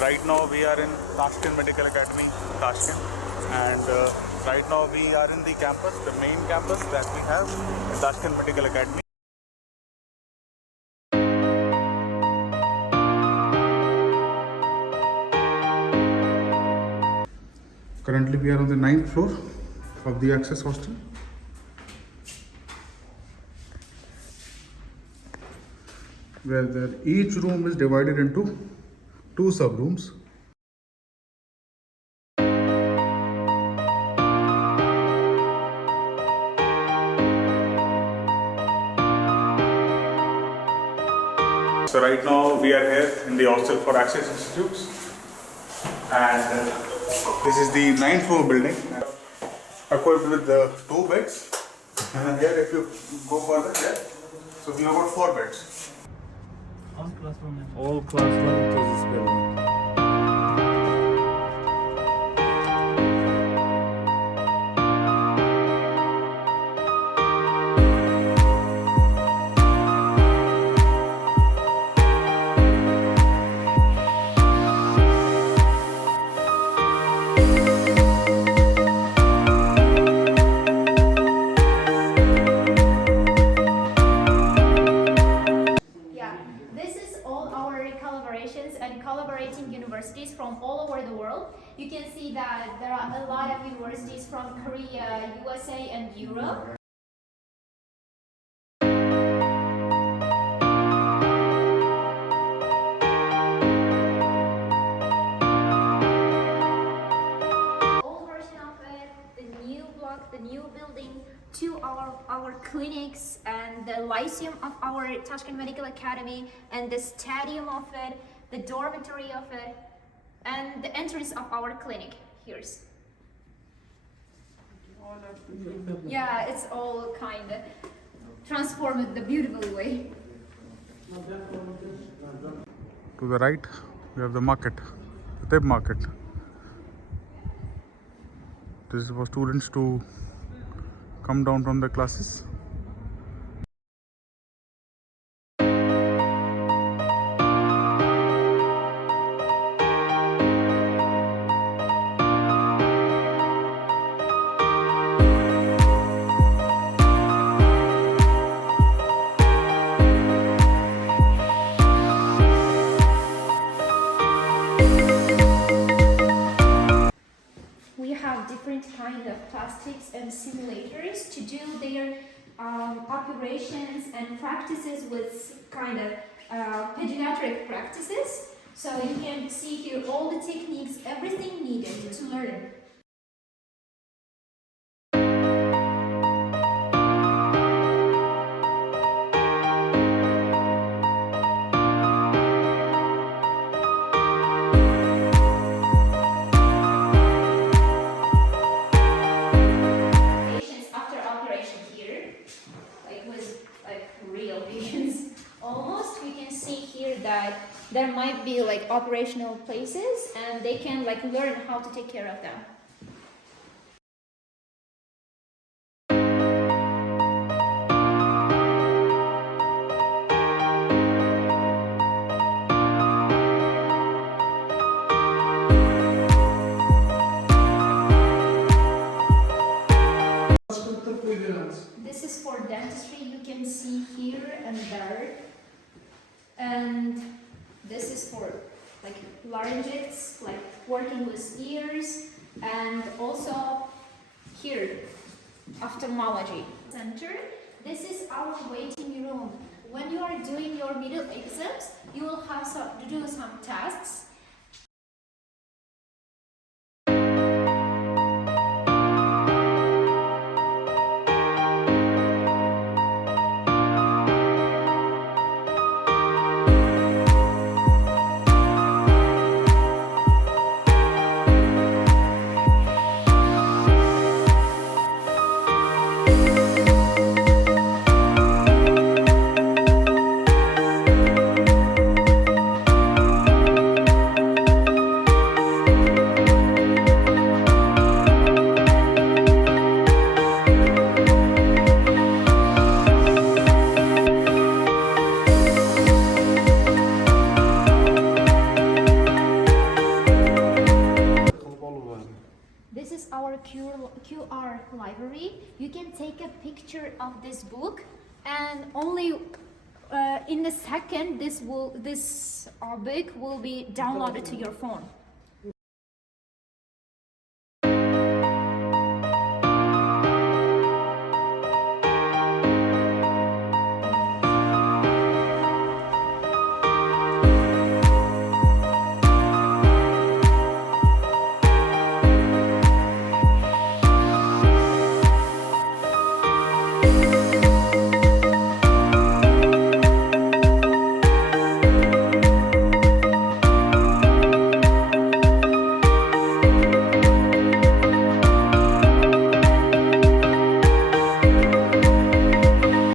right now we are in Tashkent Medical Academy, Tashkent, and right now we are in the campus, the main campus that we have in Tashkent Medical Academy. Currently we are on the 9th floor of the Access hostel. Where each room is divided into 2 sub-rooms. So right now we are here in the hostel for Access Institutes, and this is the 9th floor building, equipped with the 2 beds. And here, if you go further here, so we have got 4 beds. All classrooms to this building. And collaborating universities from all over the world. You can see that there are a lot of universities from Korea, USA, and Europe. Old version of it, the new block, the new building, to our clinics, and the lyceum of our Tashkent Medical Academy, and the stadium of it, the dormitory of it, and the entrance of our clinic. Here's. Yeah, it's all kind of transformed the beautiful way. To the right, we have the market, the Tib market. This is for students to come down from the classes. Different kind of plastics and simulators to do their operations and practices with kind of pediatric practices. So you can see here all the techniques, everything needed to learn. That there might be like operational places and they can like learn how to take care of them. This is for dentistry, you can see here and there. And this is for like laryngics, like working with ears, and also here, ophthalmology center. This is our waiting room. When you are doing your middle exams, you will have to do some tests. QR library. You can take a picture of this book, and only in a second this book will be downloaded to your phone.